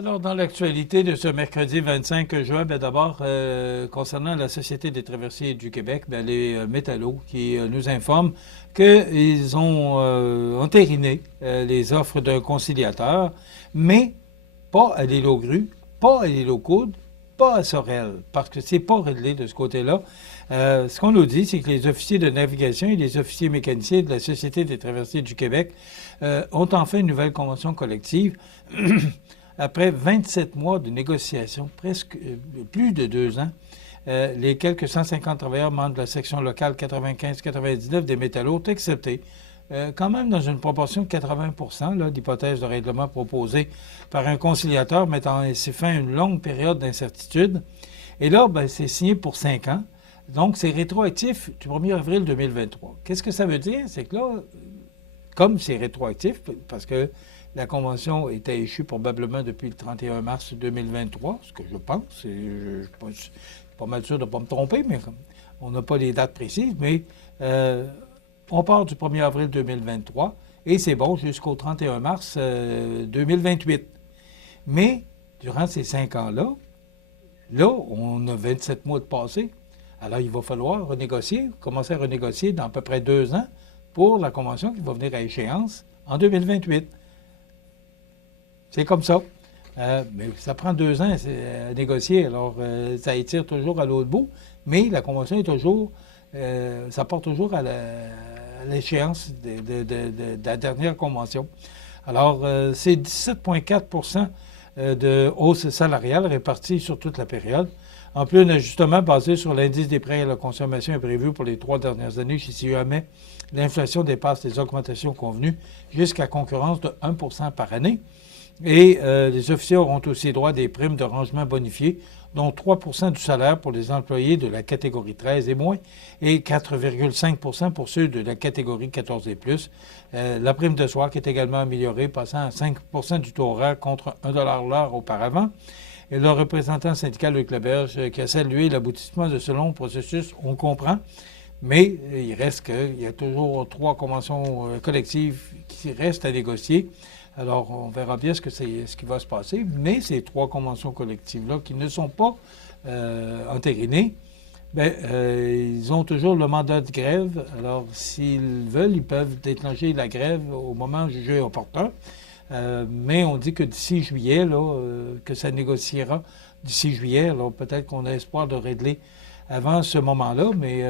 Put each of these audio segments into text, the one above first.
Alors, dans l'actualité de ce mercredi 25 juin, d'abord, concernant la Société des traversiers du Québec, les métallos qui nous informent qu'ils ont entériné les offres d'un conciliateur, mais pas à l'île aux grues, pas à l'île aux coudes, pas à Sorel, parce que c'est pas réglé de ce côté-là. Ce qu'on nous dit, c'est que les officiers de navigation et les officiers mécaniciens de la Société des traversiers du Québec ont enfin une nouvelle convention collective. Après 27 mois de négociations, presque plus de 2 ans, les quelques 150 travailleurs membres de la section locale 95-99 des métallos ont accepté, quand même dans une proportion de 80 l'hypothèse de règlement proposée par un conciliateur mettant ainsi fin à une longue période d'incertitude. Et là, c'est signé pour 5 ans. Donc, c'est rétroactif du 1er avril 2023. Qu'est-ce que ça veut dire? C'est que là, comme c'est rétroactif, parce que la convention était échue probablement depuis le 31 mars 2023, ce que je pense. Je suis pas mal sûr de ne pas me tromper, mais on n'a pas les dates précises. Mais on part du 1er avril 2023 et c'est bon jusqu'au 31 mars 2028. Mais durant ces 5 ans-là, on a 27 mois de passé. Alors, il va falloir renégocier, commencer à renégocier dans à peu près 2 ans pour la convention qui va venir à échéance en 2028. C'est comme ça. Mais ça prend 2 ans à négocier. Alors, ça étire toujours à l'autre bout. Mais la convention est toujours... ça porte toujours à l'échéance de la dernière convention. Alors, c'est 17,4 de hausse salariale répartie sur toute la période. En plus, un ajustement basé sur l'indice des prêts à la consommation est prévu pour les 3 dernières années si jamais l'inflation dépasse les augmentations convenues jusqu'à concurrence de 1 par année. Et les officiers auront aussi droit à des primes de rangement bonifiées, dont 3 du salaire pour les employés de la catégorie 13 et moins et 4,5 pour ceux de la catégorie 14 et plus. La prime de soir qui est également améliorée, passant à 5 du taux horaire contre 1 l'heure auparavant. Et le représentant syndical Luc Leberge qui a salué l'aboutissement de ce long processus, on comprend, mais il reste qu'il y a toujours 3 conventions collectives qui restent à négocier. Alors, on verra bien ce qui va se passer, mais ces 3 conventions collectives-là qui ne sont pas entérinées, ils ont toujours le mandat de grève. Alors, s'ils veulent, ils peuvent déclencher la grève au moment jugé opportun. Mais on dit que d'ici juillet, que ça négociera d'ici juillet. Alors, peut-être qu'on a espoir de régler avant ce moment-là, mais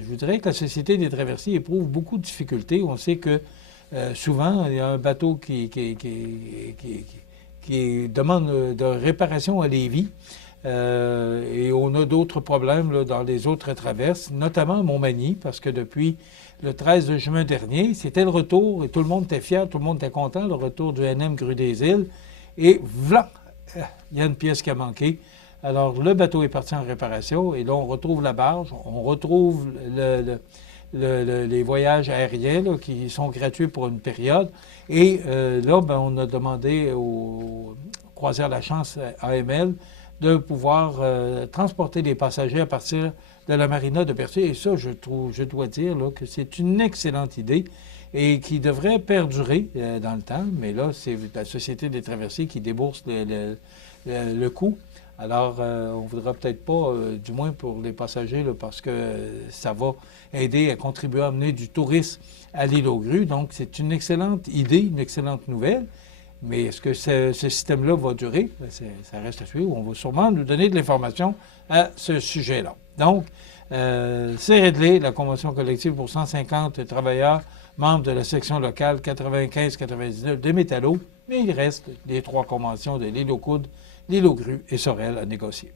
je voudrais que la Société des traversiers éprouve beaucoup de difficultés. On sait que souvent, il y a un bateau qui demande de réparation à Lévis. Et on a d'autres problèmes dans les autres traverses, notamment à Montmagny, parce que depuis le 13 juin dernier, c'était le retour, et tout le monde était fier, tout le monde était content, le retour du NM Grue des Îles. Et voilà, il y a une pièce qui a manqué. Alors, le bateau est parti en réparation, et là, on retrouve la barge, on retrouve les voyages aériens qui sont gratuits pour une période. Et là, on a demandé au Croisière La Chance AML de pouvoir transporter les passagers à partir de la marina de Berthier. Et ça, je dois dire que c'est une excellente idée et qui devrait perdurer dans le temps. Mais là, c'est la Société des traversiers qui débourse le coût. Alors, on ne voudra peut-être pas, du moins pour les passagers, parce que ça va aider à contribuer à amener du tourisme à l'île aux grues. Donc, c'est une excellente idée, une excellente nouvelle. Mais est-ce que ce système-là va durer? Ça reste à suivre. On va sûrement nous donner de l'information à ce sujet-là. Donc, c'est réglé, la convention collective pour 150 travailleurs membres de la section locale 95-99 de Métallos, mais il reste les 3 conventions de l'île aux coudes, l'île aux grues et Sorel à négocier.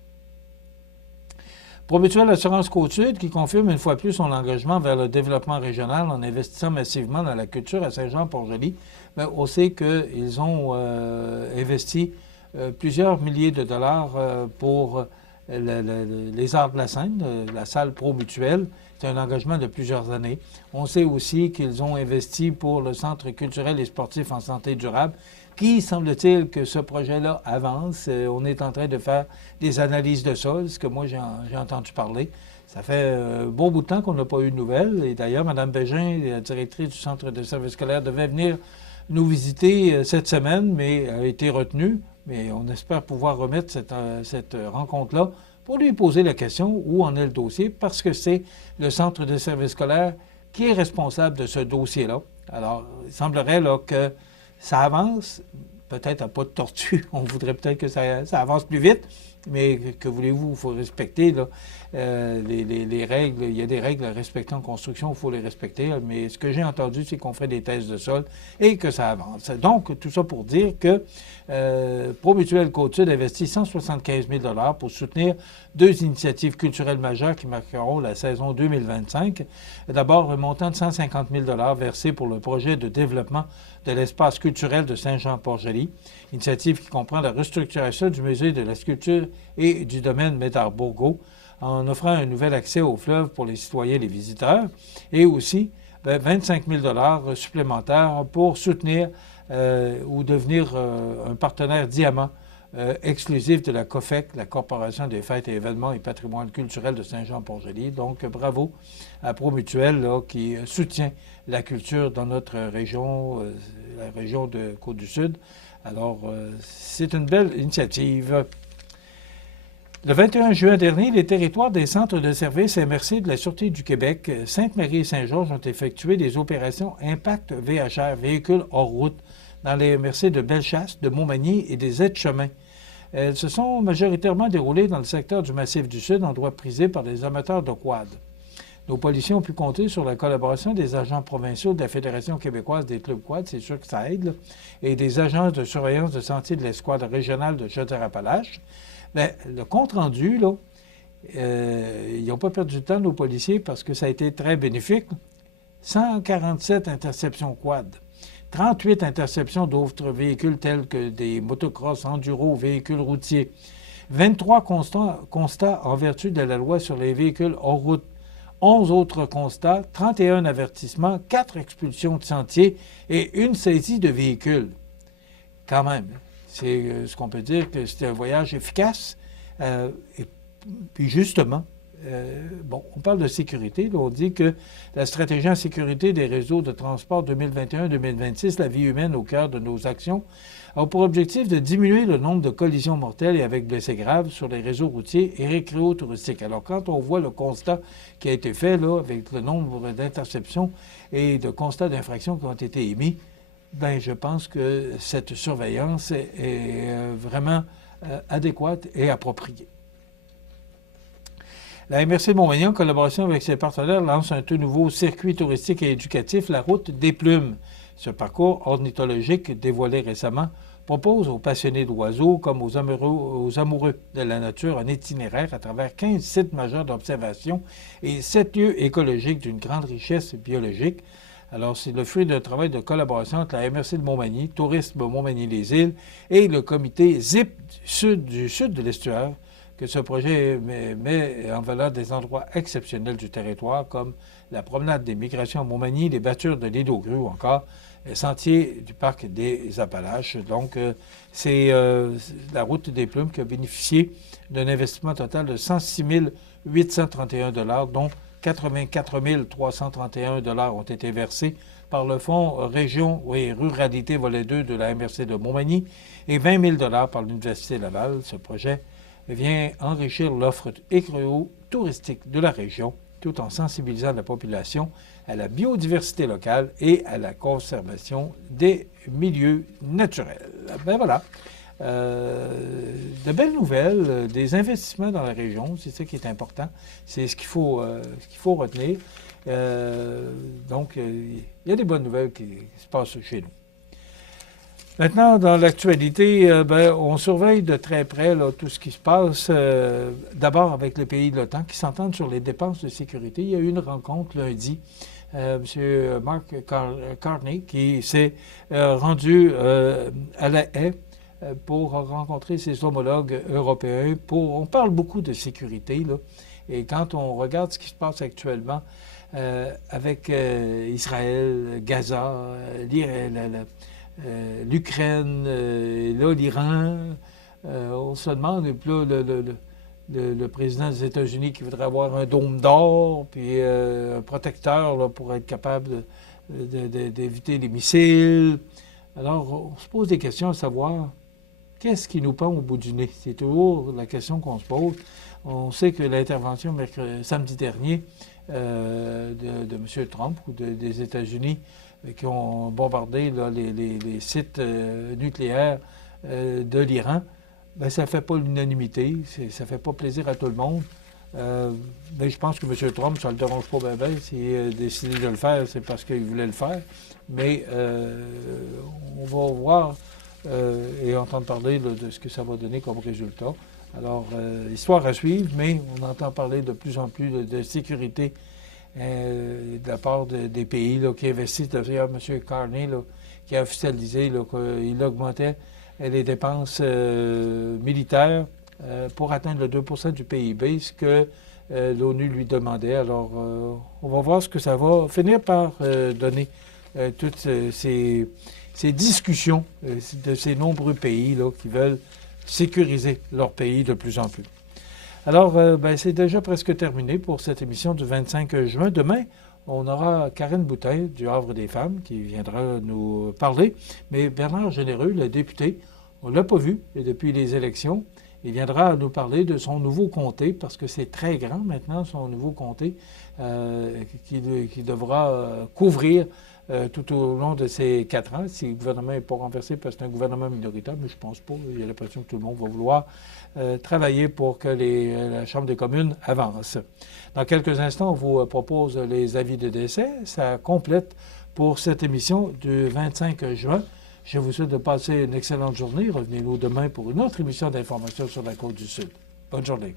Promutuelle Assurance Côte-Sud qui confirme une fois plus son engagement vers le développement régional en investissant massivement dans la culture à Saint-Jean-Port-Joli. On sait qu'ils ont investi plusieurs milliers de dollars pour les arts de la scène, la salle Promutuelle. C'est un engagement de plusieurs années. On sait aussi qu'ils ont investi pour le Centre culturel et sportif en santé durable, qui, semble-t-il, que ce projet-là avance. On est en train de faire des analyses de sol, ce que moi j'ai entendu parler. Ça fait un bon bout de temps qu'on n'a pas eu de nouvelles. Et d'ailleurs, Mme Bégin, la directrice du Centre de services scolaires, devait venir nous visiter cette semaine, mais a été retenue Mais on espère pouvoir remettre cette rencontre-là pour lui poser la question où en est le dossier, parce que c'est le centre de service scolaire qui est responsable de ce dossier-là. Alors, il semblerait là, que ça avance, peut-être à pas de tortue, on voudrait peut-être que ça avance plus vite, mais que voulez-vous, il faut respecter là, les règles. Il y a des règles à respecter en construction, il faut les respecter. Mais ce que j'ai entendu, c'est qu'on fait des tests de sol et que ça avance. Donc, tout ça pour dire que Promutuelle Côte-Sud investit 175 000 $ pour soutenir deux initiatives culturelles majeures qui marqueront la saison 2025. D'abord, un montant de 150 000 $ versé pour le projet de développement de l'espace culturel de Saint-Jean-Port-Joli, initiative qui comprend la restructuration du musée de la sculpture et du domaine Médard-Bourgault, en offrant un nouvel accès au fleuve pour les citoyens et les visiteurs, et aussi 25 000 $ supplémentaires pour soutenir ou devenir un partenaire diamant exclusif de la COFEC, la Corporation des fêtes et événements et patrimoine culturel de Saint-Jean-Port-Joli. Donc, bravo à Promutuelle là, qui soutient la culture dans notre région, la région de Côte-du-Sud. Alors, c'est une belle initiative. Le 21 juin dernier, les territoires des centres de services MRC de la Sûreté du Québec, Sainte-Marie et Saint-Georges ont effectué des opérations Impact VHR, véhicules hors route, dans les MRC de Bellechasse, de Montmagny et des aides-chemins. Elles se sont majoritairement déroulées dans le secteur du Massif du Sud, endroit prisé par les amateurs de quad. Nos policiers ont pu compter sur la collaboration des agents provinciaux de la Fédération québécoise des clubs quad, c'est sûr que ça aide, là, et des agences de surveillance de sentiers de l'escouade régionale de Chaudière-Appalaches. Bien, le compte-rendu, là, ils n'ont pas perdu de temps, nos policiers, parce que ça a été très bénéfique. 147 interceptions quad, 38 interceptions d'autres véhicules tels que des motocross, enduro, véhicules routiers, 23 constats en vertu de la loi sur les véhicules hors route, 11 autres constats, 31 avertissements, 4 expulsions de sentiers et une saisie de véhicules. Quand même, c'est ce qu'on peut dire que c'était un voyage efficace. Et puis justement, on parle de sécurité. Là, on dit que la stratégie en sécurité des réseaux de transport 2021-2026, la vie humaine au cœur de nos actions, a pour objectif de diminuer le nombre de collisions mortelles et avec blessés graves sur les réseaux routiers et récréo-touristiques. Alors, quand on voit le constat qui a été fait là, avec le nombre d'interceptions et de constats d'infractions qui ont été émis, bien, je pense que cette surveillance est vraiment adéquate et appropriée. La MRC de Montmagny, en collaboration avec ses partenaires, lance un tout nouveau circuit touristique et éducatif, la route des plumes. Ce parcours ornithologique, dévoilé récemment, propose aux passionnés d'oiseaux comme aux amoureux de la nature un itinéraire à travers 15 sites majeurs d'observation et 7 lieux écologiques d'une grande richesse biologique. Alors, c'est le fruit d'un travail de collaboration entre la MRC de Montmagny, Tourisme Montmagny-les-Îles et le comité ZIP du sud de l'estuaire, que ce projet met en valeur des endroits exceptionnels du territoire, comme la promenade des migrations à Montmagny, les battures de l'île aux grues ou encore les sentiers du parc des Appalaches. Donc, c'est la route des plumes qui a bénéficié d'un investissement total de 106 831 $, dont 84 331 $ ont été versés par le Fonds Région et Ruralité Volet 2 de la MRC de Montmagny et 20 000 $ par l'Université Laval. Ce projet vient enrichir l'offre éco-touristique de la région tout en sensibilisant la population à la biodiversité locale et à la conservation des milieux naturels. Ben voilà. De belles nouvelles, des investissements dans la région, c'est ça qui est important, c'est ce qu'il faut retenir. Donc, il y a des bonnes nouvelles qui se passent chez nous. Maintenant, dans l'actualité, on surveille de très près là, tout ce qui se passe, d'abord avec les pays de l'OTAN qui s'entendent sur les dépenses de sécurité. Il y a eu une rencontre lundi. M. Mark Carney qui s'est rendu à La Haye pour rencontrer ses homologues européens. On parle beaucoup de sécurité, là, et quand on regarde ce qui se passe actuellement avec Israël, Gaza, l'Ukraine, là, l'Iran, on se demande, puis là, le président des États-Unis qui voudrait avoir un dôme d'or, puis un protecteur là, pour être capable d'éviter les missiles. Alors, on se pose des questions à savoir qu'est-ce qui nous pend au bout du nez? C'est toujours la question qu'on se pose. On sait que l'intervention samedi dernier de M. Trump ou des États-Unis qui ont bombardé là, les sites nucléaires de l'Iran, ben, ça ne fait pas l'unanimité, ça ne fait pas plaisir à tout le monde. Mais je pense que M. Trump, ça ne le dérange pas bien. S'il a décidé de le faire, c'est parce qu'il voulait le faire. Mais on va voir et entendre parler là, de ce que ça va donner comme résultat. Alors, histoire à suivre, mais on entend parler de plus en plus de sécurité de la part des pays là, qui investissent. D'ailleurs, M. Carney, là, qui a officialisé qu'il augmentait les dépenses militaires pour atteindre le 2 du PIB, ce que l'ONU lui demandait. Alors, on va voir ce que ça va finir par donner, toutes ces discussions de ces nombreux pays là, qui veulent sécuriser leur pays de plus en plus. Alors, ben, c'est déjà presque terminé pour cette émission du 25 juin. Demain, on aura Karen Boutin du Havre des Femmes qui viendra nous parler. Mais Bernard Généreux, le député, on ne l'a pas vu depuis les élections. Il viendra nous parler de son nouveau comté, parce que c'est très grand maintenant, son nouveau comté, qui devra couvrir tout au long de ces 4 ans, si le gouvernement n'est pas renversé, parce que c'est un gouvernement minoritaire, mais je ne pense pas. Il y a l'impression que tout le monde va vouloir travailler pour que la Chambre des communes avance. Dans quelques instants, on vous propose les avis de décès. Ça complète pour cette émission du 25 juin. Je vous souhaite de passer une excellente journée. Revenez-nous demain pour une autre émission d'information sur la Côte-du-Sud. Bonne journée.